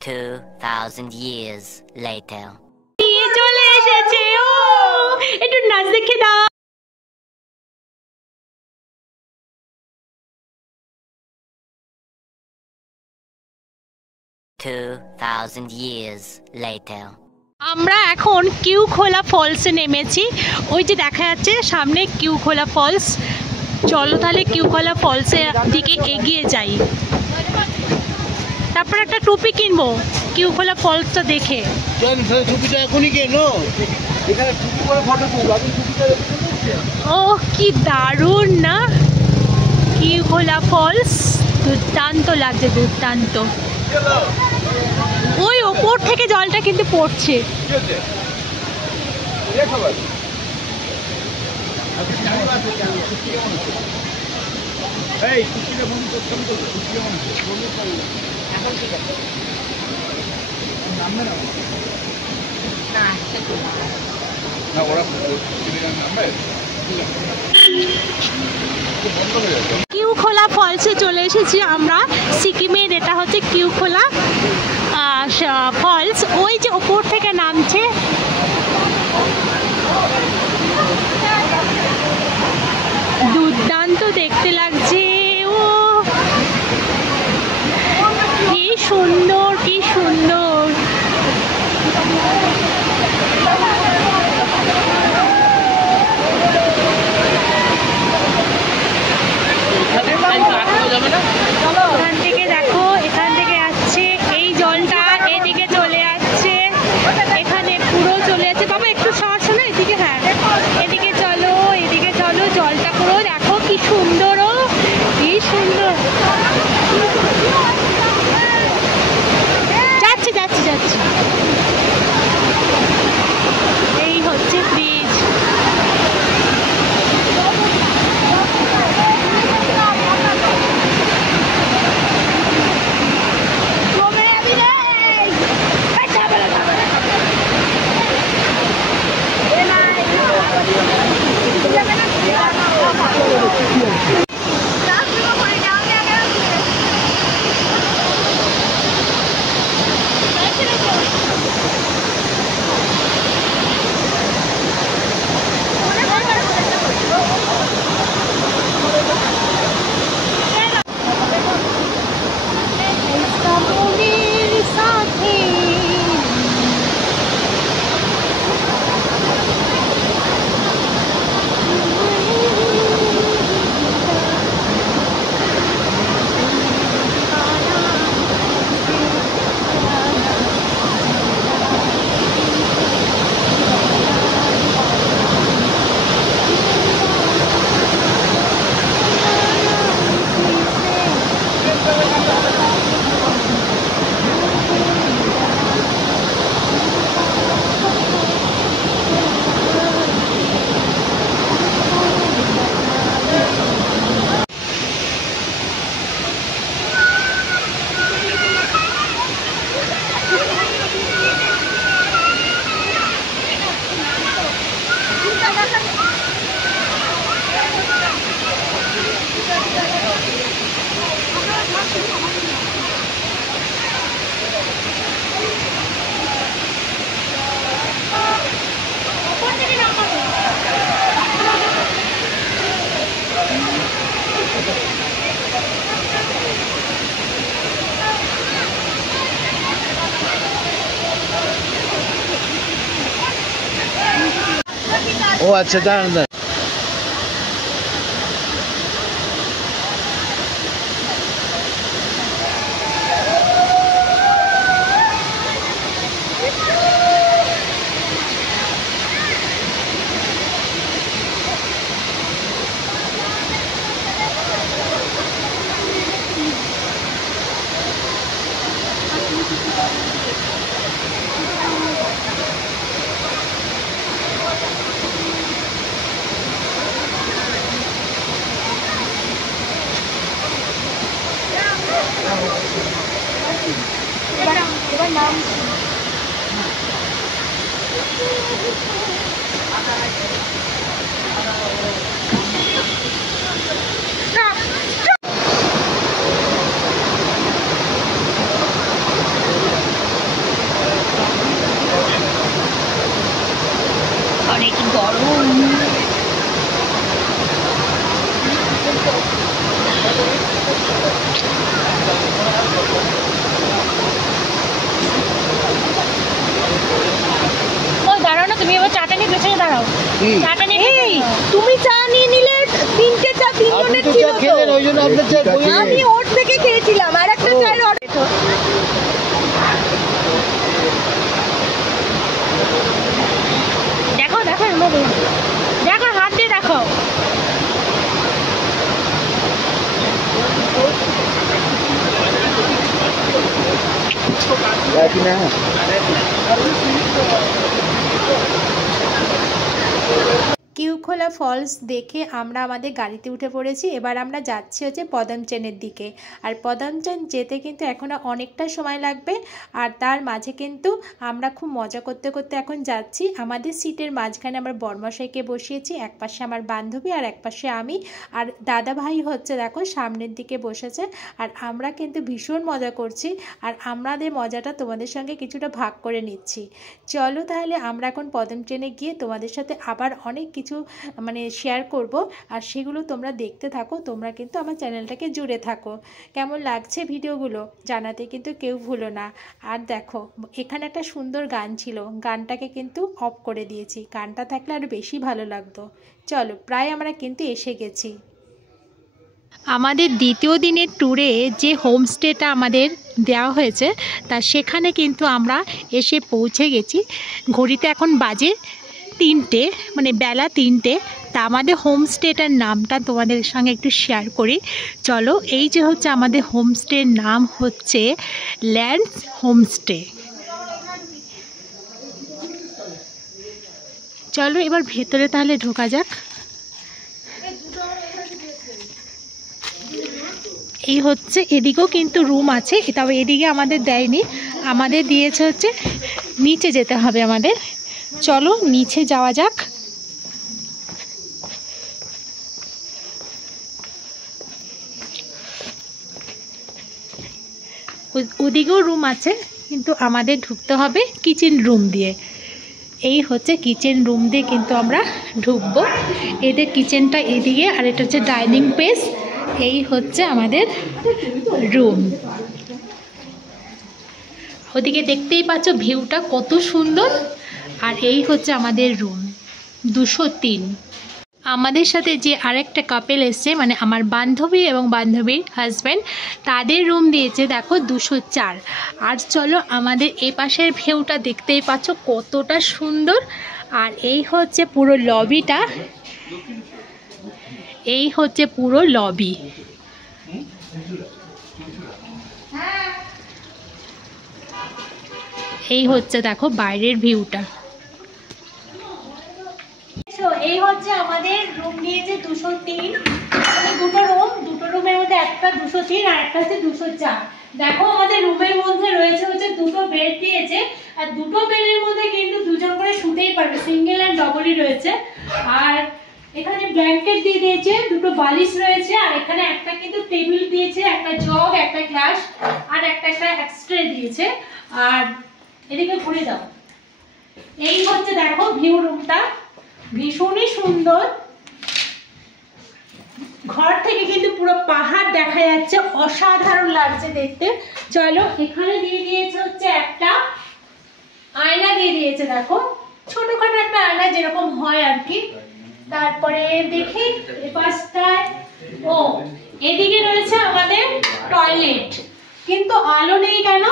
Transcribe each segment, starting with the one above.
2,000 years later. চলে এসেছে ও একটু নাচ দেখে দাও। years later. আমরা এখন কিউখোলা ফলসে নেমেছি। ওই যে দেখা যাচ্ছে সামনে কিউখোলা ফলস। চলো তাহলে কিউখোলা ফলসের দিকে এগিয়ে যাই। তারপর একটা টুপি কিনবো কিউখোলা ফলসটা দেখে। টুপিটা এখনই কেনো, এখানে টুপি পরে ফটো তুলবো। আমি টুপিটা ও কি দারুণ না, কিউখোলা ফলস দুর্দান্ত লাগছে, দুর্দান্ত। ওই ওপর থেকে জলটা কিন্তু পড়ছে। কিউখোলা ফলসে চলে এসেছি আমরা। সিকিমের এটা হচ্ছে কিউখোলা ফলস। ওই যে ওপর থেকে নামছে, দুর্দান্ত দেখতে লাগছে। ও কি সুন্দর, কি সুন্দর। এখান থেকে দেখো, এখান থেকে আসছে এই জলটা, এদিকে চলে যাচ্ছে, এখানে পুরো চলে যাচ্ছে। বাবা একটু সাহস না এদিকে, হ্যাঁ এদিকে চলো, এদিকে চলো। জলটা পুরো দেখো কি সুন্দর, ও কি সুন্দর। যাচ্ছি যাচ্ছি যাচ্ছি। এই হচ্ছে ব্রিজ। ও আচ্ছা, দাঁড়ান দাঁড়ান। এই তুমি চা নিয়ে নিলে, তিনটে চা তিনজনের ছিল তো, আমি ওর থেকে খেয়েছিলাম আর একটা চায়ের অর্ডার। দেখো দেখো দেখো, হাত দিয়ে দেখো। কিউখোলা ফলস দেখে আমরা আমাদের গাড়িতে উঠে পড়েছি। এবার আমরা যাচ্ছি হচ্ছে পদমচেনের দিকে। আর পদমচেন যেতে কিন্তু এখনও অনেকটা সময় লাগবে। আর তার মাঝে কিন্তু আমরা খুব মজা করতে করতে এখন যাচ্ছি। আমাদের সিটের মাঝখানে আমার বর্মশাইকে বসিয়েছি, এক পাশে আমার বান্ধবী আর এক পাশে আমি। আর দাদা ভাই হচ্ছে দেখো সামনের দিকে বসেছে। আর আমরা কিন্তু ভীষণ মজা করছি। আর আমাদের মজাটা তোমাদের সঙ্গে কিছুটা ভাগ করে নিচ্ছি। চলো তাহলে আমরা এখন পদমচেনে গিয়ে তোমাদের সাথে আবার অনেক কিছু মানে শেয়ার করব। আর সেগুলো তোমরা দেখতে থাকো, তোমরা কিন্তু আমার চ্যানেলটাকে জুড়ে থাকো। কেমন লাগছে ভিডিওগুলো জানাতে কিন্তু কেউ ভুলো না। আর দেখো এখানে একটা সুন্দর গান ছিল, গানটাকে কিন্তু অফ করে দিয়েছি, গানটা থাকলে আরও বেশি ভালো লাগতো। চলো প্রায় আমরা কিন্তু এসে গেছি। আমাদের দ্বিতীয় দিনের ট্যুরে যে হোমস্টেটা আমাদের দেওয়া হয়েছে তা সেখানে কিন্তু আমরা এসে পৌঁছে গেছি। ঘড়িতে এখন বাজে 3টে, মানে বেলা 3টে। তা আমাদের হোমস্টেটার নামটা তোমাদের সঙ্গে একটু শেয়ার করি। চলো, এই যে হচ্ছে আমাদের হোমস্টের নাম হচ্ছে ল্যান্ডস হোমস্টে। চলো এবার ভেতরে তাহলে ঢোকা যাক। এই হচ্ছে, এদিকেও কিন্তু রুম আছে, তবে এদিকে আমাদের দেয়নি, আমাদের দিয়েছে হচ্ছে নিচে যেতে হবে আমাদের। চলো নিচে যাওয়া যাক। ওদিকেও রুম আছে, কিন্তু আমাদের ঢুকতে হবে কিচেন রুম দিয়ে। এই হচ্ছে কিচেন রুম দিয়ে কিন্তু আমরা ঢুকবো। এদের কিচেনটা এদিকে, আর এটা হচ্ছে ডাইনিং স্পেস। এই হচ্ছে আমাদের রুম। ওদিকে দেখতেই পাচ্ছ ভিউটা কত সুন্দর। আর এই হচ্ছে আমাদের রুম 203। আমাদের সাথে যে আরেকটা কাপেল এসছে, মানে আমার বান্ধবী এবং বান্ধবীর হাজব্যান্ড, তাদের রুম দিয়েছে দেখো 204। আর চলো আমাদের এই পাশের ভিউটা দেখতেই পাচ্ছ কতটা সুন্দর। আর এই হচ্ছে পুরো লবিটা, এই হচ্ছে পুরো লবি। এই হচ্ছে দেখো বাইরের ভিউটা। এই হচ্ছে আমাদের রুম নিয়েছে 203, দুটো রুম, দুটো রুমের মধ্যে একটা 203 আর একটা হচ্ছে 204। দেখো আমাদের রুমের মধ্যে রয়েছে হচ্ছে দুটো বেড দিয়েছে। আর দুটো বেডের মধ্যে কিন্তু দুজন করে শুতেই পারবে, সিঙ্গেল আর ডবলই রয়েছে। আর এখানে ব্ল্যাঙ্কেট দিয়ে দিয়েছে, দুটো বালিশ রয়েছে। আর এখানে একটা কিন্তু টেবিল দিয়েছে, একটা জগ, একটা গ্লাস আর একটা এক্সট্রা দিয়েছে। আর এদিকে ঘুরে দাও। এই হচ্ছে দেখো ভিউ রুমটা, ভীষণই সুন্দর। ঘর থেকে কিন্তু পুরো পাহাড় দেখা যাচ্ছে, অসাধারণ লাগছে দেখতে। চলো এখানে দিয়ে দিয়েছে হচ্ছে একটা আয়না দিয়ে দিয়েছে, দেখো ছোটখাটো একটা আয়না যেরকম হয় আর কি। তারপরে দেখি এই পাশটায়, ও এদিকে রয়েছে আমাদের টয়লেট, কিন্তু আলো নেই কেন?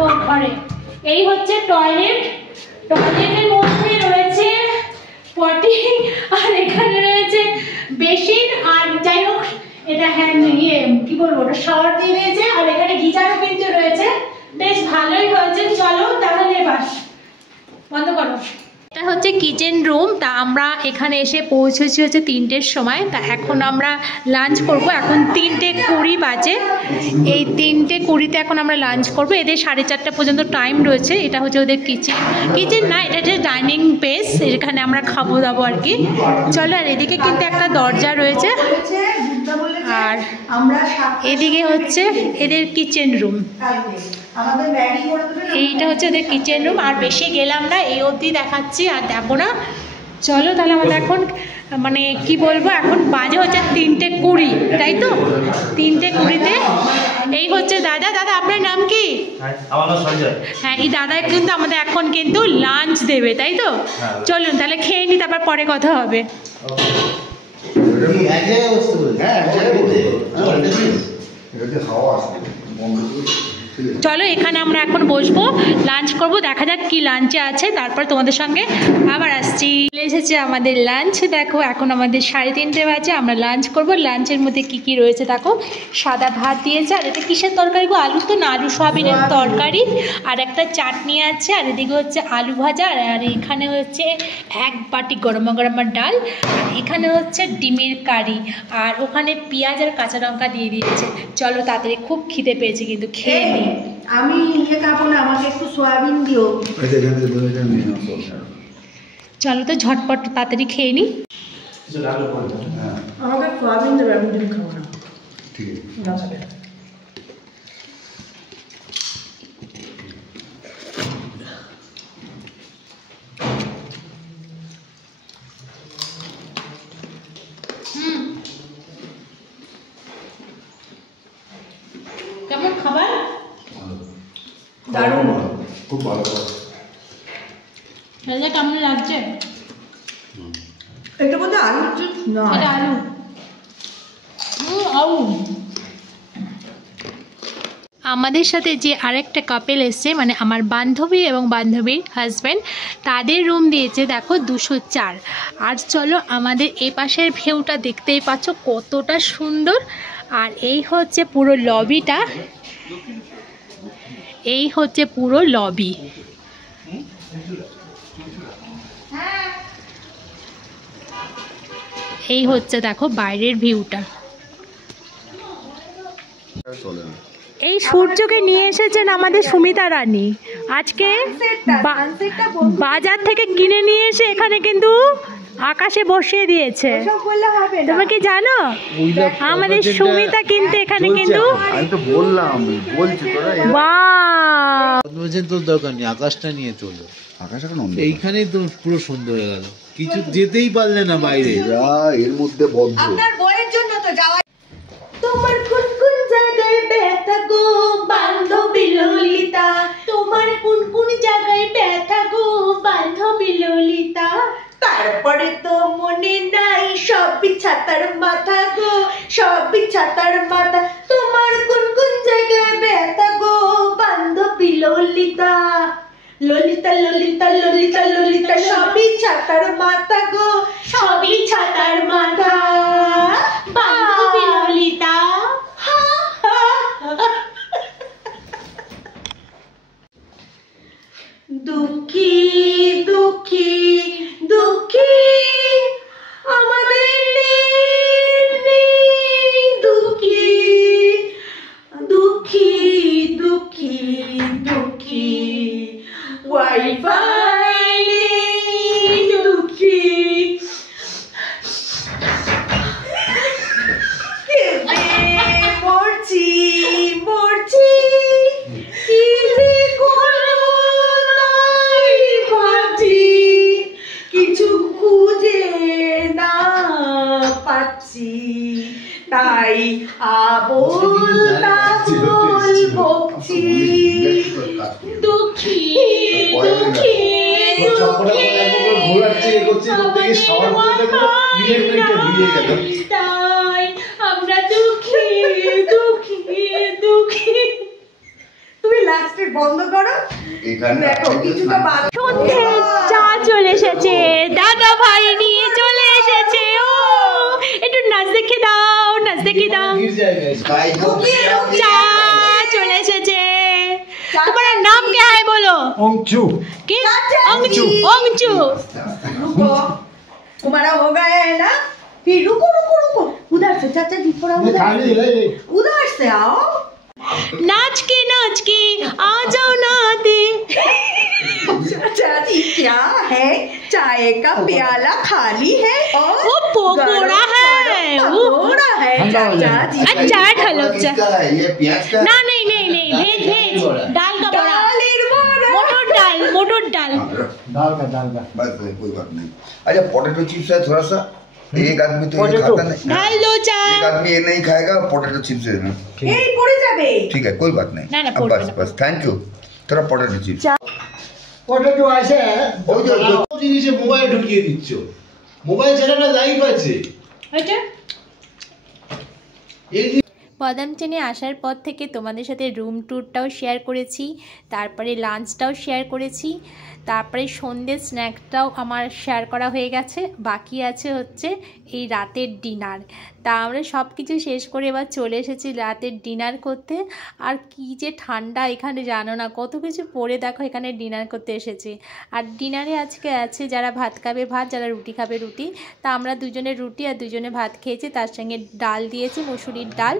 ও ঘরে এই হচ্ছে টয়লেট। টয়লেটের মধ্যে রয়েছে পটি, আর এখানে রয়েছে বেসিন। আর যাই হোক এটা কি বলবো, ওটা শাওয়ার দিয়ে দিয়েছে। আর এখানে গিজারও কিন্তু রয়েছে, বেশ ভালোই হয়েছে। চলো তাহলে বাস বন্ধ করো। এটা হচ্ছে কিচেন রুম। তা আমরা এখানে এসে পৌঁছেছি হচ্ছে 3টের সময়। তা এখন আমরা লাঞ্চ করব। এখন 3:20 বাজে। এই 3:20-তে এখন আমরা লাঞ্চ করব। এদের 4:30 পর্যন্ত টাইম রয়েছে। এটা হচ্ছে ওদের কিচেন না, এটা হচ্ছে ডাইনিং স্পেস, এখানে আমরা খাবো দাবো আর কি। চলো, আর এদিকে কিন্তু একটা দরজা রয়েছে। আর এদিকে হচ্ছে এদের কিচেন রুম। এইটা হচ্ছে ওদের কিচেন রুম। আর বেশি গেলাম না, এই অবধি দেখাচ্ছি, আর দেখো না। চলো তাহলে আমরা এখন মানে কি বলবো, এখন বাজে হচ্ছে 3:20, তাই তো? 3:20-তে এই হচ্ছে দাদা। দাদা আপনার নাম কি? আমার নাম সঞ্জয়। হ্যাঁ, এই দাদা কিন্তু আমাদের এখন কিন্তু লাঞ্চ দেবে, তাই তো? চলুন তাহলে খেয়ে নি, তারপর পরে কথা হবে। চলো এখানে আমরা এখন বসবো, লাঞ্চ করব, দেখা যাক কি লাঞ্চে আছে, তারপর তোমাদের সঙ্গে আবার আসছি। চলে এসেছে আমাদের লাঞ্চ, দেখো এখন আমাদের 3:30 বাজে, আমরা লাঞ্চ করব। লাঞ্চের মধ্যে কি কি রয়েছে দেখো, সাদা ভাত দিয়েছে, আর এটা কিসের তরকারি গো? আলু তো না, আলু সয়াবিনের তরকারি, আর একটা চাটনি আছে, আর এদিকে হচ্ছে আলু ভাজা, আর এখানে হচ্ছে 1 বাটি গরম গরম ডাল, আর এখানে হচ্ছে ডিমের কারি, আর ওখানে পেঁয়াজ আর কাঁচা লঙ্কা দিয়ে দিয়েছে। চলো তাড়াতাড়ি, খুব খিদে পেয়েছে কিন্তু, খেয়ে নিই। আমি খাবো না, আমাকে একটু সয়াবিন দিও। চলো তো ঝটপট তাড়াতাড়ি খেয়ে নিই। আমাকে সয়াবিন দেবে, আমি ডিম খাবো না। ঠিক আছে। কেমন খাবার? দারুণ, খুব ভালো। কেমন লাগছে? এটা বোধহয় আলুর চিপস না, এটা আলু। আলু। আমাদের সাথে যে আরেকটা কাপেল এসছে, মানে আমার বান্ধবী এবং বান্ধবীর হাজব্যান্ড, তাদের রুম দিয়েছে দেখো 204। আর চলো আমাদের এই পাশের ভিউটা দেখতেই পাচ্ছ কতটা সুন্দর। আর এই হচ্ছে পুরো লবিটা, এই হচ্ছে পুরো লবি। এই হচ্ছে দেখো বাইরের ভিউটা। এই সূর্যকে নিয়ে এসেছেন আমাদের সুমিতা রানী, আজকে বাজার থেকে কিনে নিয়ে এসে এখানে কিন্তু আকাশে বসিয়ে দিয়েছে। তোমরা কি জানো আমাদের সুমিতা কিন্তু এখানে কিন্তু, আমি তো বললাম, বলছি তোরা বলছেন তোর দরকার নেই, আকাশটা নিয়ে চলো। আকাশ এখন এইখানেই তো পুরো সুন্দর হয়ে গেল, কিছু যেতেই পারলে না বাইরে। এর মধ্যে বদ্ধ। আপনার বইয়ের জন্য তো যাওয়া। তোমার কোন কোন জায়গায় ব্যথা গো বান্ধবী ললিতা, তোমার কোন কোন জায়গায় ব্যথা গো বান্ধবী ললিতা, তারপরে তো মনে নাই সবই ছাতার মাথা গো, সবই ছাতার মাথা, তোমার কোন কোন জায়গায় ব্যথা গো বান্ধবী ললিতা, ললিতা ললিতা ললিতা ললিতা, সবই ছাতার মাথা গো, সবই ছাতার মাথা বান্ধবী ললিতা। দুঃখী দুঃখী দুঃখী আমাদের নেই দুঃখী, দুঃখী দুঃখী দুঃখী ওয়াইফাই নেই দুঃখী, মরছি মরছি কি যে করবো তাই ভাবছি, কিছু খুঁজে না পাচ্ছি, তাই আবোল তাবোল বকছি, দুঃখী দুঃখী দুঃখী তাই আমরা দুঃখী দুঃখী দুঃখী। তুমি লাস্টে বন্ধ করো, দেখো কিছুটা বাদ। চা চলে এসেছে, দাদা ভাই নিয়ে চলে এসেছে। ও একটু নাচ দেখে দাও, নাচ দেখে দাও। চা চলে এসেছে। তোমার নাম क्या है बोलो? অংচু। কি? অংচু। অংচু। रुको, तुम्हारा हो गया है ना, फिर रुको रुको रुको, उधर से चाचा जी थोड़ा उधर से आओ। नाच के आ जाओ नाते। चाचा जी क्या है, चाय का प्याला खाली है और वो पकोड़ा है, पकोड़ा है चाचा जी। अच्छा ढलो चा। ये प्याज का ना नहीं नहीं नहीं, भेज भेज, दाल का बड़ा, मोटर डाल दाल का बस कोई बात नहीं। अच्छा पोटैटो चिप्स है थोड़ा सा, एक आदमी तो ये खाता नहीं, ढाल दो एक चाप। आदमी ये नहीं खाएगा, पोटैटो चिप्स दे देना। এই পড়ে যাবে। ठीक है, कोई बात नहीं। ना, ना, अब पोटैटो बस ना। बस थैंक यू। तेरा पोटैटो चिप्स। পটেটো আছে ওই যে জিনিসে মোবাইল ঢুকিয়ে দিচ্ছ, মোবাইল ছাড়া না লাইফ আছে। ওইটা এই বাদাম ট্রেনে আসার পর থেকে তোমাদের সাথে রুম ট্যুরটাও শেয়ার করেছি, তারপরে লাঞ্চটাও শেয়ার করেছি, তারপরে সন্ধ্যের স্ন্যাকটাও আমার শেয়ার করা হয়ে গেছে। বাকি আছে হচ্ছে এই রাতের ডিনার। তা আমরা সব কিছু শেষ করে এবার চলে এসেছি রাতের ডিনার করতে। আর কি যে ঠান্ডা এখানে জানো না, কত কিছু পরে দেখো এখানে ডিনার করতে এসেছি। আর ডিনারে আজকে আছে যারা ভাত খাবে ভাত, যারা রুটি খাবে রুটি। তা আমরা দুজনে রুটি আর দুজনে ভাত খেয়েছি, তার সঙ্গে ডাল দিয়েছি, মুসুরির ডাল,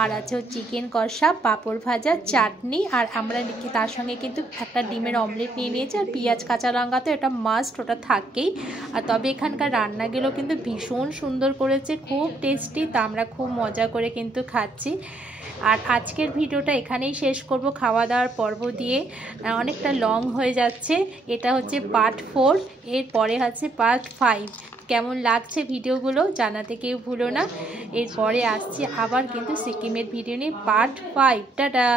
আর আছে চিকেন কষা, পাঁপড় ভাজা, চাটনি, আর আমরা তার সঙ্গে কিন্তু একটা ডিমের অমলেট নিয়ে নিয়েছি। আর পেঁয়াজ কাঁচা লঙ্কা তো এটা মাস্ট, ওটা থাকেই। আর তবে এখানকার রান্নাগুলো কিন্তু ভীষণ সুন্দর করেছে, খুব টেস্টি। তা আমরা খুব মজা করে কিন্তু খাচ্ছি। আর আজকের ভিডিওটা এখানেই শেষ করব খাওয়া দাওয়ার পর্ব দিয়ে, অনেকটা লং হয়ে যাচ্ছে। এটা হচ্ছে পার্ট 4, এরপরে হচ্ছে পার্ট 5। কেমন লাগছে ভিডিওগুলো জানাতে কেউ ভুলো না। এরপরে আসছি আবার কিন্তু সিকিমের ভিডিও নিয়ে পার্ট 5। টাটা।